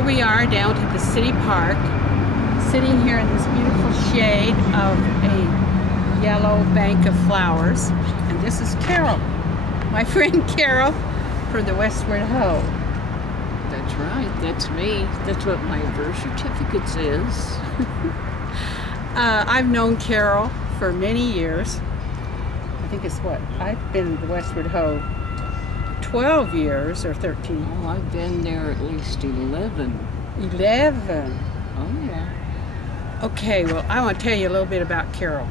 Here we are down to the city park, sitting here in this beautiful shade of a yellow bank of flowers. And this is Carol, my friend Carol from the Westward Ho. That's right, that's me. That's what my birth certificate says. I've known Carol for many years. I think it's what? I've been in the Westward Ho 12 years or 13. Oh, I've been there at least 11. 11? Oh, yeah. Okay, well, I want to tell you a little bit about Carol.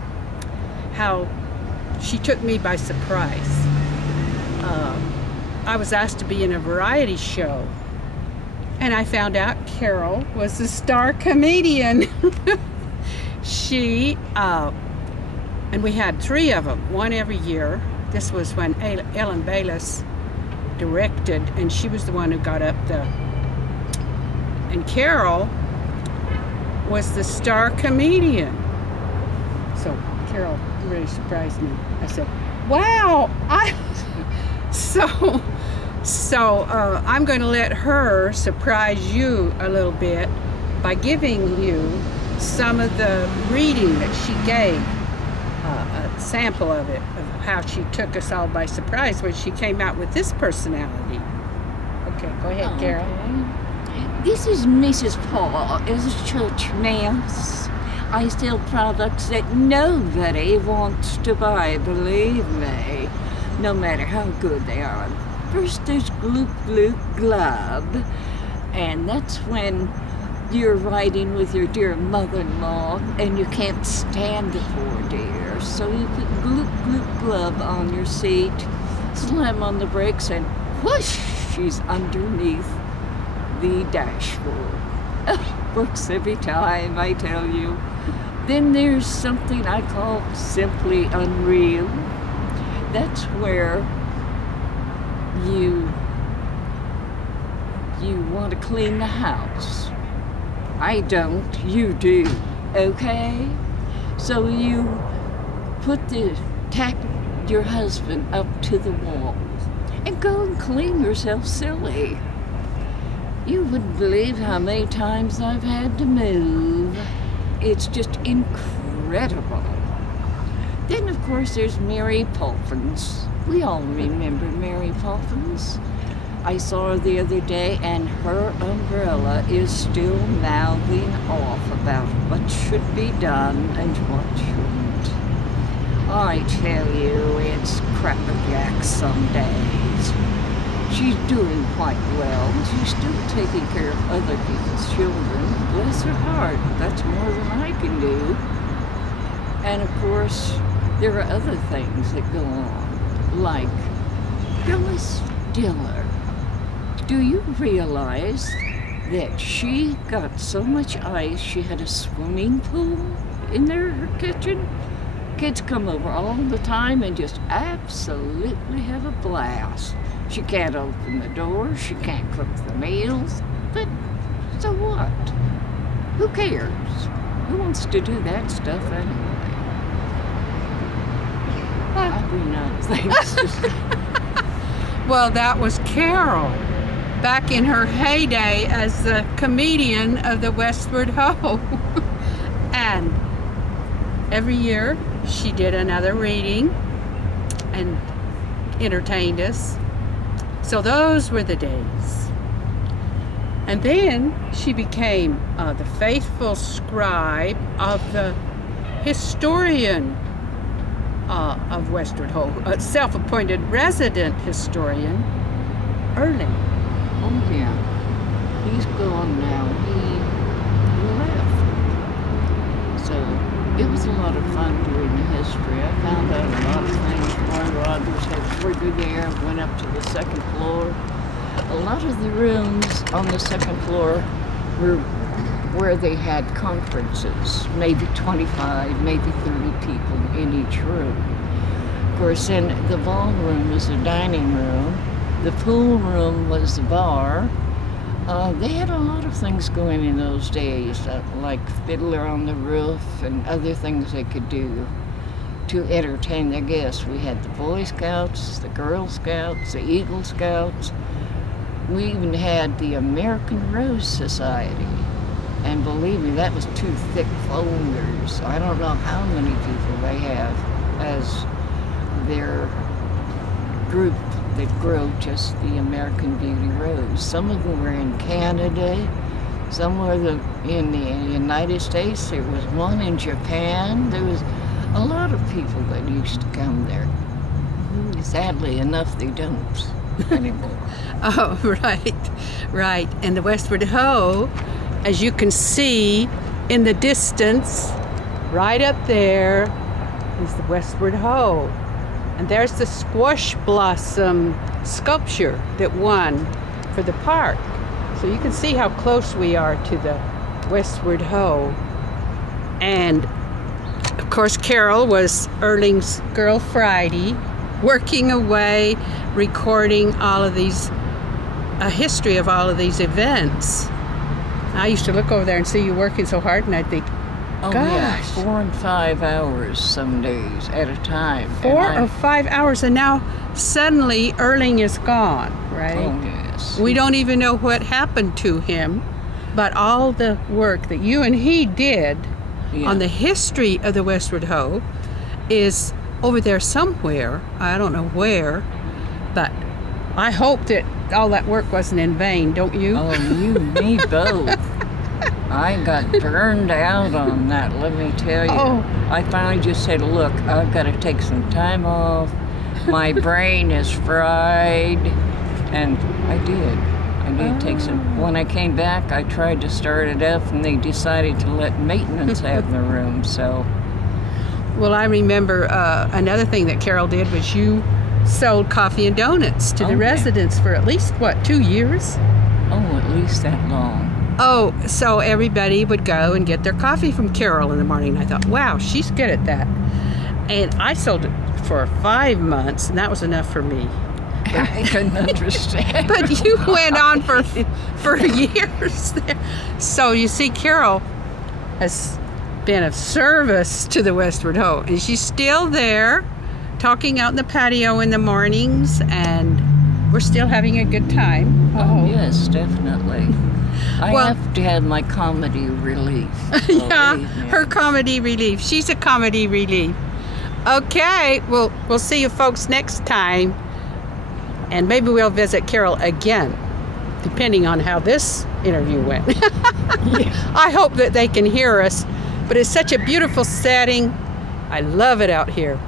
How she took me by surprise. I was asked to be in a variety show, and I found out Carol was a star comedian. And we had 3 of them, one every year. This was when Ellen Bayless directed, and she was the one who got up and Carol was the star comedian. So Carol really surprised me. I said, wow, so I'm going to let her surprise you a little bit by giving you some of the reading that she gave, a sample of it, of how she took us all by surprise when she came out with this personality. Okay, go ahead, Carol. This is Mrs. Paul, is a church mouse. I sell products that nobody wants to buy, believe me, no matter how good they are. First there's Gloop Gloop Glub, and that's when you're riding with your dear mother-in-law and you can't stand the poor dear. So you put Gloop Gloop Glub on your seat, slam on the brakes, and whoosh, she's underneath the dashboard. Works every time, I tell you. Then there's something I call Simply Unreal. That's where you want to clean the house. I don't, you do, okay? So you tack your husband up to the wall and go and clean yourself silly. You wouldn't believe how many times I've had to move. It's just incredible. Then, of course, there's Mary Poppins. We all remember Mary Poppins. I saw her the other day, and her umbrella is still mouthing off about what should be done and what shouldn't. I tell you, it's crackerjack some days. She's doing quite well. She's still taking care of other people's children. Bless her heart, that's more than I can do. And of course, there are other things that go on, like Phyllis Diller. Do you realize that she got so much ice she had a swimming pool in her kitchen? Kids come over all the time and just absolutely have a blast. She can't open the door, she can't cook the meals, but so what? Who cares? Who wants to do that stuff anyway? I do not think so. Well, that was Carol, back in her heyday as the comedian of the Westward Ho. And every year she did another reading and entertained us. So those were the days. And then she became the faithful scribe of the historian of Westward Ho, a self-appointed resident historian, Erling. Oh yeah, he's gone now. He left. So it was a lot of fun doing the history. I found out a lot of things. Warren Rogers had further there, went up to the 2nd floor. A lot of the rooms on the 2nd floor were where they had conferences, maybe 25, maybe 30 people in each room. Of course, then the ballroom is the dining room. The pool room was the bar. They had a lot of things going in those days, like Fiddler on the Roof and other things they could do to entertain their guests. We had the Boy Scouts, the Girl Scouts, the Eagle Scouts. We even had the American Rose Society. And believe me, that was 2 thick folders. I don't know how many people they have as their group that grow just the American Beauty Rose. Some of them were in Canada, some were in the United States. There was one in Japan. There was a lot of people that used to come there. Sadly enough, they don't anymore. Oh, right. And the Westward Ho, as you can see in the distance, right up there is the Westward Ho. And there's the squash blossom sculpture that won for the park. So you can see how close we are to the Westward Ho. And of course, Carol was Erling's Girl Friday, working away, recording all of these, a history of all of these events. I used to look over there and see you working so hard, and I'd think, oh, gosh. Yeah, 4 and 5 hours some days at a time. 4 or 5 hours, and now suddenly Erling is gone, right? Oh, yes. We don't even know what happened to him, but all the work that you and he did on the history of the Westward Ho is over there somewhere. I don't know where, but I hope that all that work wasn't in vain, don't you? Oh, you and me both. I got burned out on that, let me tell you. Oh. I finally just said, look, I've got to take some time off. My brain is fried. And I did take some. When I came back, I tried to start it up, and they decided to let maintenance have the room, so. Well, I remember another thing that Carol did was you sold coffee and donuts to the residents for at least, 2 years? Oh, at least that long. Oh, so everybody would go and get their coffee from Carol in the morning. I thought, wow, she's good at that. And I sold it for 5 months, and that was enough for me. I couldn't understand. But you went on for years there. So you see, Carol has been of service to the Westward Ho, and she's still there, talking out in the patio in the mornings, and we're still having a good time. Oh, yes, definitely. I have to have my comedy relief. Yeah, her comedy relief. She's a comedy relief. Okay, well, we'll see you folks next time. And maybe we'll visit Carol again, depending on how this interview went. I hope that they can hear us. But it's such a beautiful setting. I love it out here.